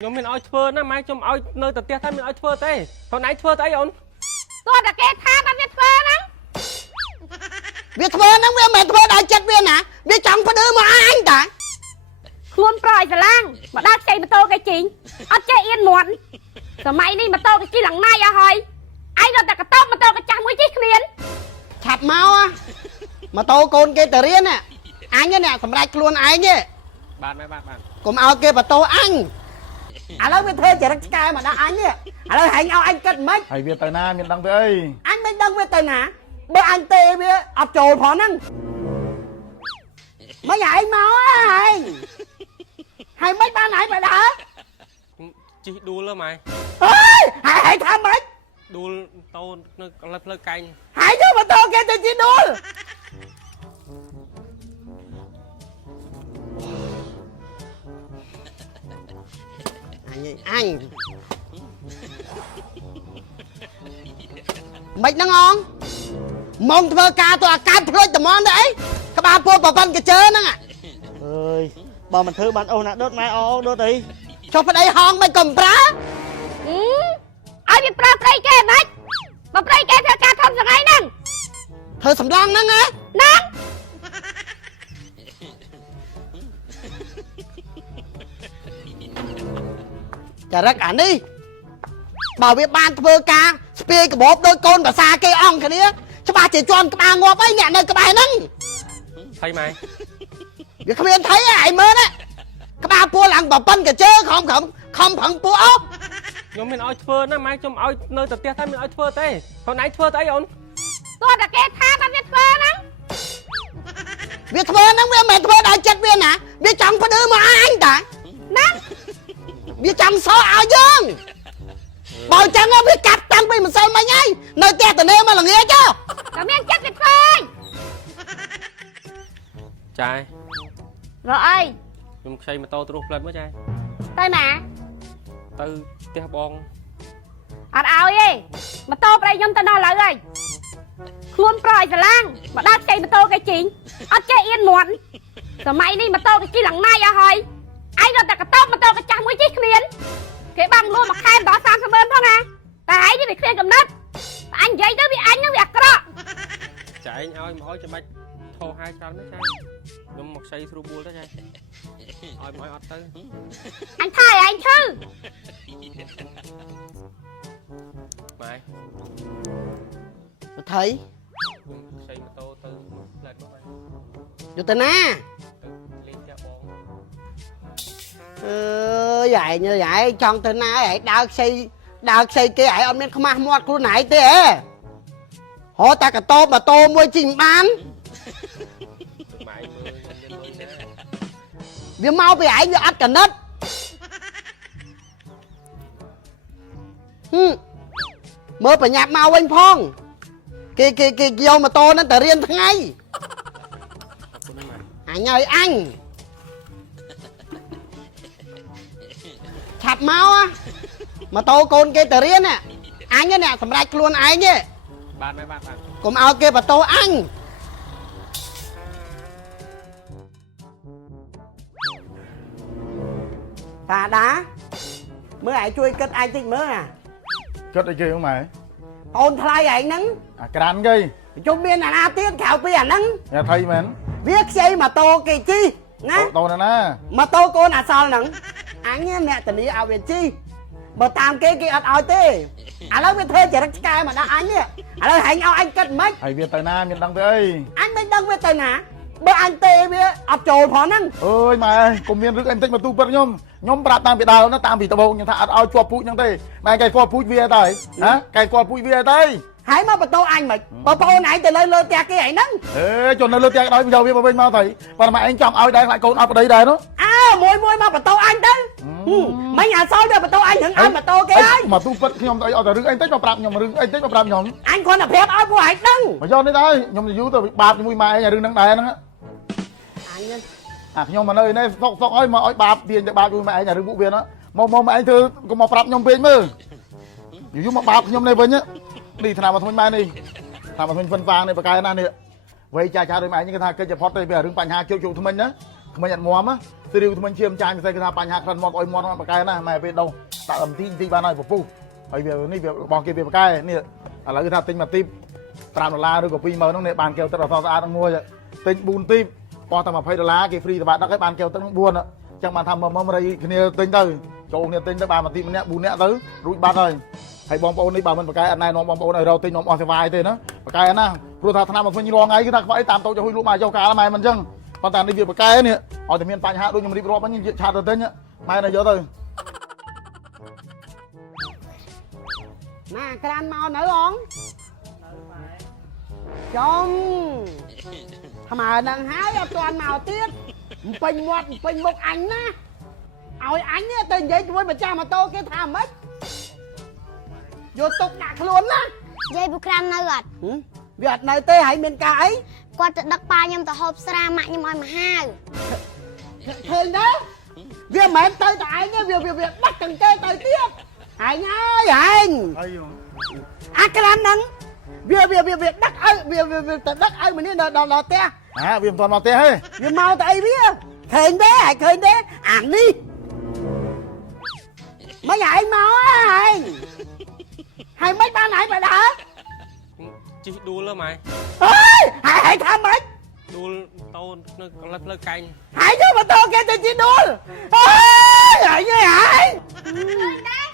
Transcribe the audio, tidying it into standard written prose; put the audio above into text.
ខ្ញុំមានឲ្យធ្វើណាម៉ែខ្ញុំឲ្យនៅតែផ្ទះតែមានឲ្យធ្វើទេខ្លួនឯងធ្វើទៅអីអូនទោះតែគេថាតែវាធ្វើហ្នឹងវាធ្វើហ្នឹងវាមិនធ្វើដល់ចិត្តវាណាវាចង់ផ្ដឺមកអញតាខ្លួនប្រឲ្យស្រឡាំងមកដើរខ្ចីម៉ូតូគេជីងអត់ចេះអៀនមាត់សម័យនេះម៉ូតូគេជីឡើងណាយអស់ហើយឯងរត់តែកតោបម៉ូតូគេចាស់មួយជិះគ្មានឆាប់មកម៉ូតូកូនគេទៅរៀនអញនេះសម្រាប់ខ្លួនឯងទេបាទម៉ែបាទកុំឲ្យគេបន្ទោអញឥឡូវវាធ្វើចរិតឆ្កែមកដាក់អញនេះឥឡូវហែងឲ្យអញគិតមិនហើយវាទៅណាមានដឹងទៅអីអញមិនដឹងវាទៅណាបើអញទេវាអត់ចូលផងហ្នឹងមិនហែងមកហែងមិនបានហែងមកដើរជិះដួលម៉ែអើយហែងថាម៉េចដួលតោនៅផ្លូវកែងហែងយកម៉ូតូគេទៅជិះដួលអញមិនហ្នឹងអងមកធ្វើការទៅអាកាប់ផ្លុចត្មងទៅអីក្បាលពោះប្រព័ន្ធកជើហ្នឹងអើយបើមិនធ្វើបានអូនណាដុតម៉ែអូដុតអីចុះប្តីហងមិនកុំប្រើឲ្យវាប្រើប្រៃគេមិនបើប្រៃគេធ្វើការធំថ្ងៃហ្នឹងធ្វើសំឡងហ្នឹងហ៎ហ្នឹងចរិតអានេះបើវាបានធ្វើការស្ពាយកាបូបដោយកូនភាសាគេអង្គគ្នាច្បាស់ជាជន់ក្បាលងាប់អីអ្នកនៅក្បែរហ្នឹងថៃម៉ែវាគ្មានថៃឯងមើលណាក្បាលពោះឡើងប្រព័ន្ធកជើខំប្រឹងពោះអប់ខ្ញុំមានឲ្យធ្វើណាម៉ែខ្ញុំឲ្យនៅតែផ្ទះតែមានឲ្យធ្វើទេខ្លួនឯងធ្វើទៅអីអូនទោះតែគេថាតែវាធ្វើហ្នឹងវាធ្វើហ្នឹងវាមិនធ្វើដល់ចិត្តវាណាវាចង់ផ្ដឺមកអញតាណាវាចង់សោឲ្យយើងបើចឹងវាកាត់តាំងពីម្សិលមិញហើយនៅផ្ទះតនេមកល្ងាចចុះតែមានចិត្តវាធ្វើអីចាយរកអីខ្ញុំខ្ចីម៉ូតូទ្រុសផ្លិតមកចាយទៅណាទៅផ្ទះបងអត់ឲ្យទេម៉ូតូប្រៃខ្ញុំទៅដល់ឥឡូវហើយខ្លួនប្រឲ្យស្រឡាំងមកដើរខ្ចីម៉ូតូគេជីងអត់ចេះអៀនមាត់សម័យនេះម៉ូតូគេជីឡើងណាយអស់ហើយឯងរត់តែកតោបម៉ូតូគេចាស់មួយជិះគ្មានគេបាំងលក់មួយខែដល់30ម៉ឺនផងណាតែឯងនេះវាគ្មានកំណត់តែអញនិយាយទៅវាអញនឹងវាអាក្រក់ចាឯងឲ្យមកឲ្យច្បាច់ធោហាយច្រើនណាចាខ្ញុំមកខ្ចីស្រួលបួលទៅចាឲ្យមកឲ្យអត់ទៅអញថាឲ្យឯងឈឺម៉ែមកថៃខ្ញុំខ្ចីម៉ូតូទៅផ្លែតមកយកទៅណាទៅលេងផ្ទះបងអើយឯងចង់ទៅណាឯងដើរខ្ចីគេឯងអត់មានខ្មាស់មាត់ខ្លួនឯងទេហ៎ហៅតែកតោបម៉ូតូមួយជីងបានម៉ែមើលខ្ញុំមានលុយណាវាមកពីឯងវាអត់កណិតមើលបញ្ញាប់មកវិញផងគេយកម៉ូតូហ្នឹងទៅរៀនថ្ងៃអញឲ្យអញឆាប់មកម៉ូតូកូនគេទៅរៀនអញនេះសម្រាប់ខ្លួនឯងទេបាទម៉ែបាទកុំឲ្យគេបន្ទោអញតាដាមើលឯងជួយគិតឯងតិចមើលគិតអីគេម៉ែអូនថ្លៃឯងហ្នឹងអាក្រាន់គេជុំមានអាណាទៀតក្រៅពីអាហ្នឹងអ្នកថៃមែនវាខ្ចីម៉ូតូគេជីណាម៉ូតូណាម៉ូតូកូនអាសល់ហ្នឹងអញអ្នកធានាឲ្យវាជីបើតាមគេអត់ឲ្យទេឥឡូវវាធ្វើចរិតឆ្កែមកដាក់អញនេះឥឡូវហែងឲ្យអញគិតមិនហើយវាទៅណាមានដឹងទៅអីអញមិនដឹងវាទៅណាបើអញទេវាអត់ចូលផងហ្នឹងអើយម៉ែកុំមានរឹកអីបន្តិចមកទូពិតខ្ញុំប្រាប់តាមពីដើមណាតាមពីដំបូងខ្ញុំថាអត់ឲ្យជាប់ពូជហ្នឹងទេម៉ែកែគាត់ពូជវាទៅហ៎កែគាត់ពូជវាទៅហើយមកបន្ទោអញមិនបើប្អូនឯងទៅលើផ្ទះគេឯហ្នឹងអេចុះនៅលើផ្ទះក៏ដោយយកវាមកវិញមកទៅបើម៉ែឯងចង់ឲ្យដែរខ្លាចកូនអត់ប្តីដែរនោះអើមួយមកបន្ទោអញទៅមិញអាសល់ទៅបន្ទោអញនឹងឲ្យម៉ូតូគេហើយមកទូពិតខ្ញុំទៅឲ្យតែរឿងអីតិចមកប្រាប់ខ្ញុំរឿងអីតិចមកប្រាប់ខ្ញុំអញគ្រាន់តែប្រាប់ឲ្យពួកឯងដឹងមកយកនេះដែរខ្ញុំយូរទៅបាបជាមួយម៉ែឯងរឿងហ្នឹងដែរហ្នឹងអញអាខ្ញុំមកនៅនេះសុកឲ្យមកឲ្យបាបវាទៅបាបជាមួយម៉ែឯងរឿងពួកវាណាមកម៉ែឯងធ្វើកុំមកប្រាប់ខ្ញុំពេកមើលយូរមកបាបខ្ញុំនេះវិញនេះថ្នាំមកថ្មិញម៉ែនេះថ្នាំមកថ្មិញហ្វិនហ្វាងនេះបកែណានេះវ័យចាស់ដូចម៉ែឯងគេថាកិច្ចផុតទៅពីរឿងបញ្ហាជោគថ្មិញណា ក្មេងអត់មាំណាស្រីវថ្មិញឈាមចាញ់ផ្សេងគេថាបញ្ហាក្លិនមាត់អុយមាត់បកកែណាម៉ែពេលដោដាក់អំទីបានហើយពពុះហើយវានេះវារបស់គេវាបកកែនេះឥឡូវថាទិញមកទីប$5ឬក៏$20000ហ្នឹងនេះបានកែវទឹកអត់ស្អាតហ្នឹងមួយទិញ4ទីបបោះតែ$20គេហ្វ្រីតបាត់ដឹកឲ្យបានកែវទឹកហ្នឹង4អញ្ចឹងបានថាមករៃគ្នាទិញទៅចូលគ្នាទិញទៅបានមកទីម្នាក់4នាក់ទៅរួចបាត់ហើយហើយបងប្អូននេះបើមិនបកកែអត់ណែនាំបងប្អូនឲ្យរកទិញនាំអស់សេវាយទេណាបកកែណាព្រោះថាឆ្នាំមកវិញរងថ្ងៃគឺថាខ្វះអីតាមតូចទៅហួយលក់មកយកកាលម៉ែមិនអញ្ចឹងប៉ុន្តែនេះវាបកកែនេះឲ្យតែមានបញ្ហាដូចខ្ញុំរៀបរាប់ហ្នឹងឆាតទៅទិញម៉ែនៅយកទៅណាក្រានមកនៅអងចំថ្មើនឹងហើយអត់ទាន់មកទៀតពេញមាត់ពេញមុខអញណាឲ្យអញទៅនិយាយជាមួយម្ចាស់ម៉ូតូគេថាម៉េចយកទុកដាក់ខ្លួនណា យាយពូក្រាននៅអត់ វាអត់នៅទេហើយមានការអី គាត់ទៅដឹកប៉ាខ្ញុំទៅហូបស្រាម៉ាក់ខ្ញុំឲ្យមកហៅ ឃើញទេវាមិនមែនទៅតែឯងទេវាដឹកទាំងគេទៅទៀតឯងហើយឯងអាក្រានហ្នឹងវាដឹកឲ្យវាទៅដឹកឲ្យម្នាក់ដល់ផ្ទះ វាមិនទាន់មកផ្ទះទេ វាមកទៅអីវាឃើញទេអានេះមិនឯងមកឯងហើយមិនបានឯងបើដើរ ជិះដួលម៉ែ អើយហើយថាម៉េច ដួលតូននៅកន្លែងផ្លូវកែង ហើយយកម៉ូតូគេទៅជិះដួលអើយឯង ដែរ